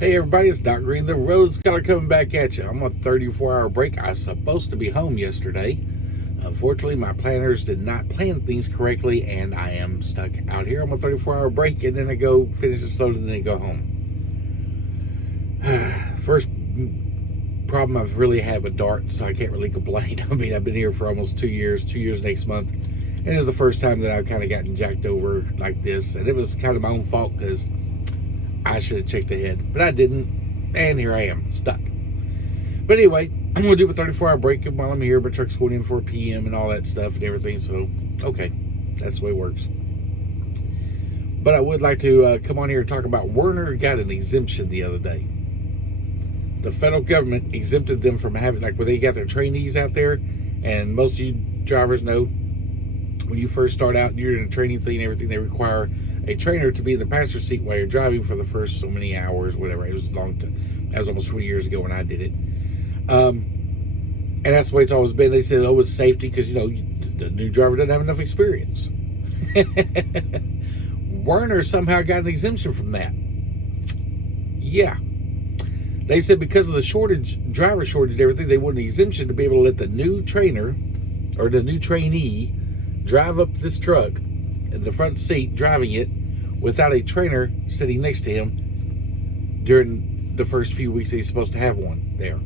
Hey everybody, it's Doc Green, the Road Scholar, coming back at you. I'm on a 34-hour break. I was supposed to be home yesterday. Unfortunately, my planners did not plan things correctly, and I am stuck out here. I'm on a 34-hour break, and then I go finish this load, and then I go home. First problem I've really had with DART, so I can't really complain. I mean, I've been here for almost 2 years, 2 years next month, and it's the first time that I've kind of gotten jacked over like this, and it was kind of my own fault because I should have checked ahead, but I didn't, and here I am, stuck. But anyway, I'm going to do a 34-hour break while I'm here. My truck's going in for a PM and all that stuff and everything, so, okay, that's the way it works. But I would like to come on here and talk about Werner got an exemption the other day. The federal government exempted them from having, like, when they got their trainees out there, and most of you drivers know, when you first start out and you're in a training thing and everything, they require a trainer to be in the passenger seat while you're driving for the first so many hours, whatever. It was a long time. That was almost 20 years ago when I did it. And that's the way it's always been. They said, oh, it's safety because, you know, the new driver doesn't have enough experience. Werner somehow got an exemption from that. Yeah. They said because of the shortage, driver shortage and everything, they want an exemption to be able to let the new trainer or the new trainee drive up this truck in the front seat, driving it without a trainer sitting next to him during the first few weeks he's supposed to have one there.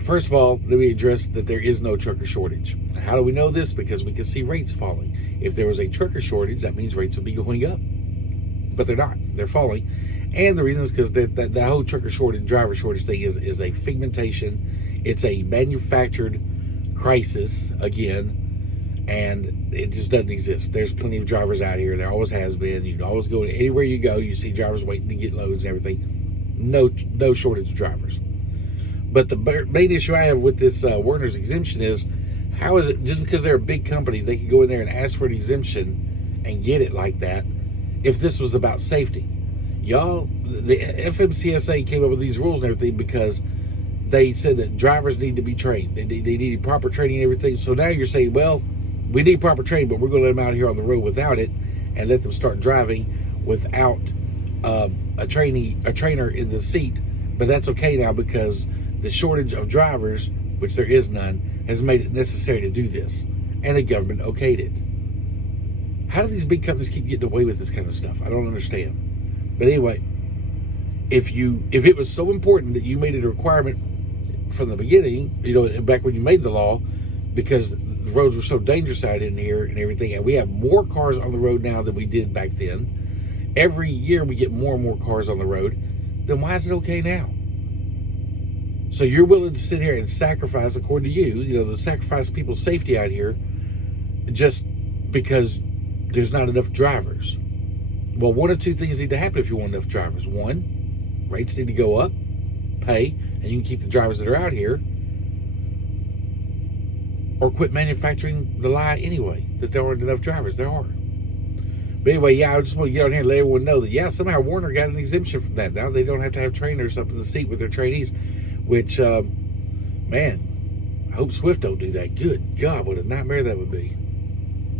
First of all, let me address that there is no trucker shortage. How do we know this? Because we can see rates falling. If there was a trucker shortage, that means rates would be going up. But they're not. They're falling. And the reason is because that whole trucker shortage, driver shortage thing is a figmentation. It's a manufactured crisis again, and it just doesn't exist. There's plenty of drivers out here. There always has been. You always go anywhere you go, you see drivers waiting to get loads and everything. No shortage of drivers. But the main issue I have with this Werner's exemption is, how is it just because they're a big company they can go in there and ask for an exemption and get it like that if this was about safety? Y'all, the FMCSA came up with these rules and everything because they said that drivers need to be trained. They need proper training and everything. So now you're saying, well, we need proper training, but we're going to let them out here on the road without it and let them start driving without a trainer in the seat. But that's okay now because the shortage of drivers, which there is none, has made it necessary to do this. And the government okayed it. How do these big companies keep getting away with this kind of stuff? I don't understand. But anyway, if it was so important that you made it a requirement from the beginning, you know, back when you made the law, because the roads were so dangerous out in here and everything, and we have more cars on the road now than we did back then. Every year we get more and more cars on the road. Then why is it okay now? So you're willing to sit here and sacrifice, according to you know, to sacrifice people's safety out here just because there's not enough drivers. Well, one of two things need to happen if you want enough drivers. One, rates need to go up, pay, and you can keep the drivers that are out here, or quit manufacturing the lie anyway that there aren't enough drivers. There are. But anyway, yeah, I just want to get on here and let everyone know that, yeah, somehow Werner got an exemption from that. Now they don't have to have trainers up in the seat with their trainees, which, man, I hope Swift don't do that. Good God, what a nightmare that would be.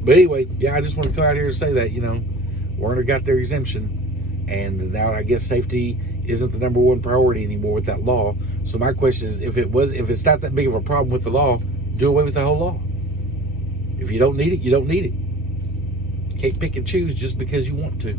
But anyway, yeah, I just want to come out here and say that, you know, Werner got their exemption, and now I guess safety isn't the number one priority anymore with that law. So my question is, if it's not that big of a problem with the law, do away with the whole law. If you don't need it, you don't need it. Can't pick and choose just because you want to.